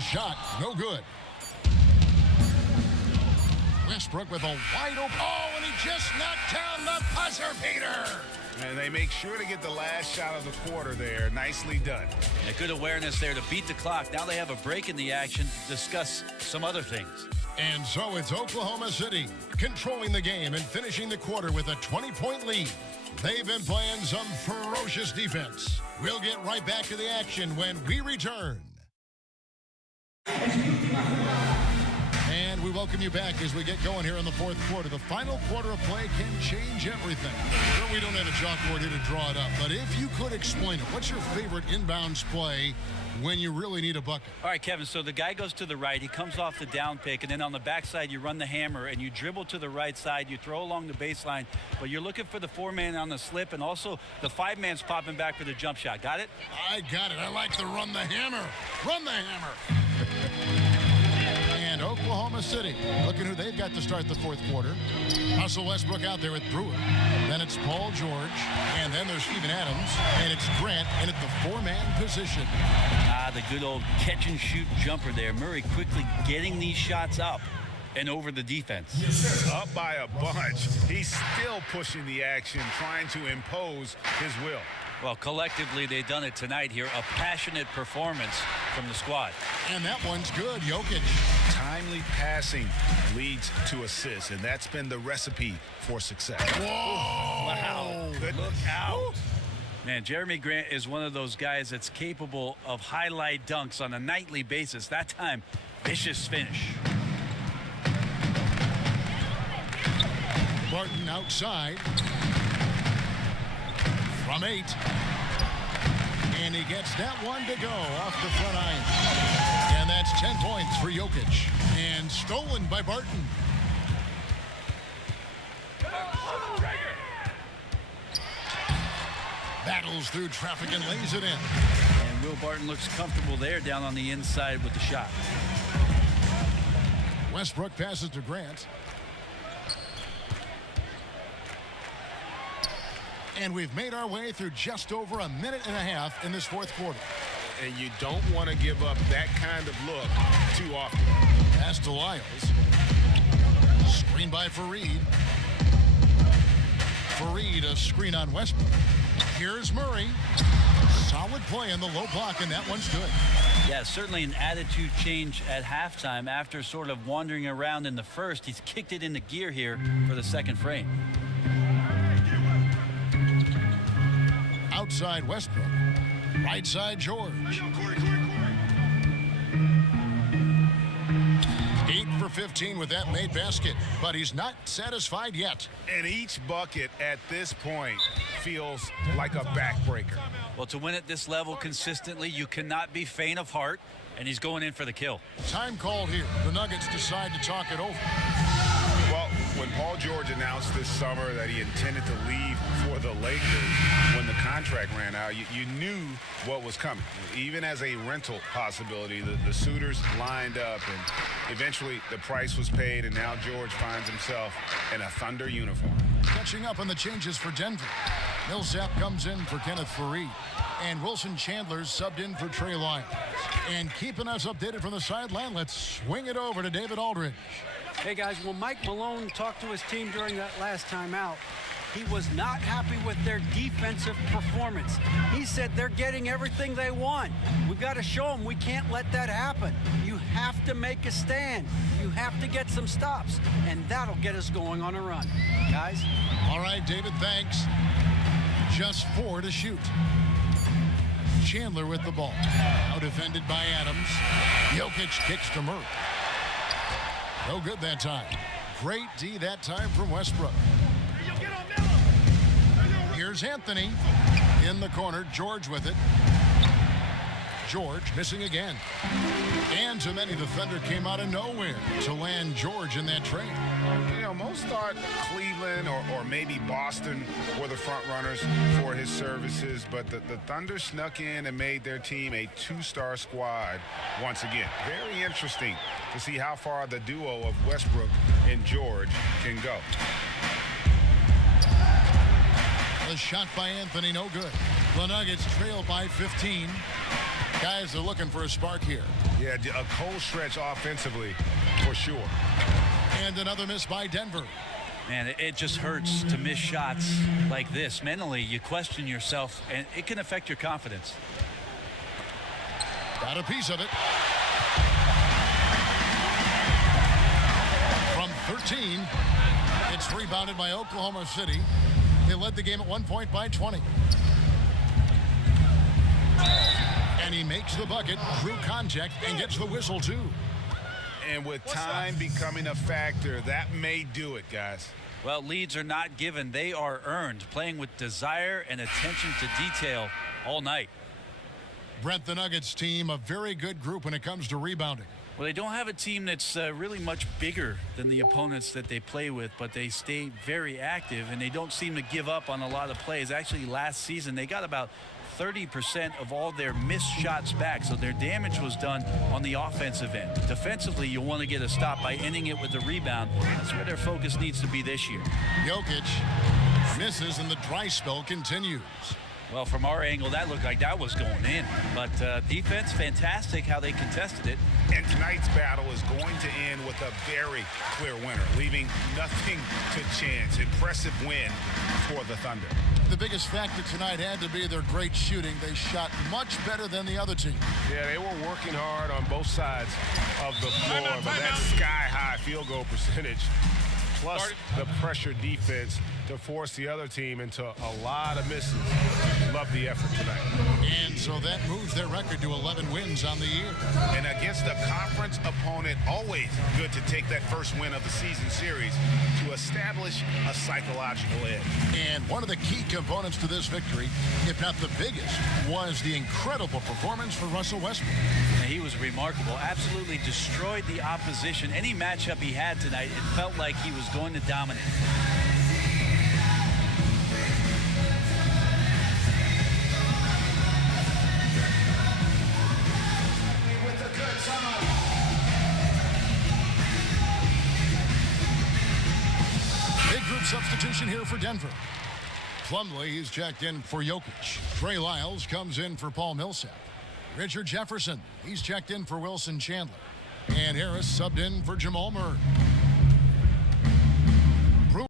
The shot, no good. Westbrook with a wide open. Oh, and he just knocked down the buzzer beater. And they make sure to get the last shot of the quarter there. Nicely done. A good awareness there to beat the clock. Now they have a break in the action to discuss some other things. And so it's Oklahoma City controlling the game and finishing the quarter with a 20-point lead. They've been playing some ferocious defense. We'll get right back to the action when we return. And we welcome you back as we get going here in the fourth quarter. The final quarter of play can change everything. Sure, we don't have a chalkboard here to draw it up, but if you could explain it, what's your favorite inbounds play when you really need a bucket? All right, Kevin, so the guy goes to the right. He comes off the down pick, and then on the backside, you run the hammer, and you dribble to the right side. You throw along the baseline, but you're looking for the four-man on the slip, and also the five-man's popping back for the jump shot. Got it? I got it. I like the run the hammer. Run the hammer. And Oklahoma City, looking who they've got to start the fourth quarter. Russell Westbrook out there with Brewer. Then it's Paul George. And then there's Steven Adams. And it's Grant in at the four-man position. The good old catch-and-shoot jumper there. Murray quickly getting these shots up and over the defense. Up by a bunch. He's still pushing the action, trying to impose his will. Well, collectively, they've done it tonight here. A passionate performance from the squad. And that one's good. Jokic. Timely passing leads to assists, and that's been the recipe for success. Whoa! Wow. Good look out. Man, Jeremy Grant is one of those guys that's capable of highlight dunks on a nightly basis. That time, vicious finish. Barton outside. From 8. And he gets that one to go off the front iron. And that's 10 points for Jokic. And stolen by Barton. Battles through traffic and lays it in. And Will Barton looks comfortable there down on the inside with the shot. Westbrook passes to Grant. And we've made our way through just over a minute and a half in this fourth quarter. And you don't want to give up that kind of look too often. Pass to Lyles. Screen by Fareed. Fareed, a screen on Westbrook. Here's Murray. Solid play in the low block, and that one's good. Yeah, certainly an attitude change at halftime after sort of wandering around in the first. He's kicked it into gear here for the second frame. Outside Westbrook. Right side George. 8 for 15 with that made basket, but he's not satisfied yet. And each bucket at this point feels like a backbreaker. Well, to win at this level consistently, you cannot be faint of heart, and he's going in for the kill. Time called here. The Nuggets decide to talk it over. Well, when Paul George announced this summer that he intended to leave for the Lakers when the contract ran out, you knew what was coming. Even as a rental possibility, the suitors lined up, and eventually the price was paid, and now George finds himself in a Thunder uniform. Catching up on the changes for Denver. Millsap comes in for Kenneth Fareed. And Wilson Chandler's subbed in for Trey Lyles. And keeping us updated from the sideline, let's swing it over to David Aldridge. Hey, guys, well, Mike Malone talked to his team during that last timeout. He was not happy with their defensive performance. He said they're getting everything they want. We've got to show them we can't let that happen. You have to make a stand. You have to get some stops, and that'll get us going on a run. Guys? All right, David, thanks. Just 4 to shoot. Chandler with the ball. Now defended by Adams. Jokic kicks to Murray. No good that time. Great D that time from Westbrook. Here's Anthony in the corner. George with it. George missing again. And to many, the Thunder came out of nowhere to land George in that trade. You know, most thought Cleveland or maybe Boston were the front runners for his services, but the Thunder snuck in and made their team a 2-star squad once again. Very interesting to see how far the duo of Westbrook and George can go. The shot by Anthony, no good. The Nuggets trail by 15. Guys are looking for a spark here. Yeah, a cold stretch offensively for sure. And another miss by Denver. Man, it just hurts to miss shots like this. Mentally, you question yourself, and it can affect your confidence. Got a piece of it. From 13, it's rebounded by Oklahoma City. They led the game at 1 point by 20. And he makes the bucket, drew contact, and gets the whistle, too. And with time becoming a factor, that may do it, guys. Well, leads are not given. They are earned, playing with desire and attention to detail all night. Brent, the Nuggets team, a very good group when it comes to rebounding. Well, they don't have a team that's really much bigger than the opponents that they play with, but they stay very active, and they don't seem to give up on a lot of plays. Actually, last season, they got about 30% of all their missed shots back, so their damage was done on the offensive end. Defensively, you'll want to get a stop by ending it with a rebound. That's where their focus needs to be this year. Jokic misses, and the dry spell continues. Well, from our angle, that looked like that was going in. But defense, fantastic how they contested it. And tonight's battle is going to end with a very clear winner, leaving nothing to chance. Impressive win for the Thunder. The biggest factor tonight had to be their great shooting. They shot much better than the other team. Yeah, they were working hard on both sides of the floor, but that sky-high field goal percentage, plus the pressure defense to force the other team into a lot of misses. Love the effort tonight. And so that moves their record to 11 wins on the year. And against a conference opponent, always good to take that first win of the season series to establish a psychological edge. And one of the key components to this victory, if not the biggest, was the incredible performance for Russell Westbrook. He was remarkable. Absolutely destroyed the opposition. Any matchup he had tonight, it felt like he was going to dominate. Big group substitution here for Denver. Plumlee is checked in for Jokic. Trey Lyles comes in for Paul Millsap. Richard Jefferson, he's checked in for Wilson Chandler. And Harris subbed in for Jamal Murray.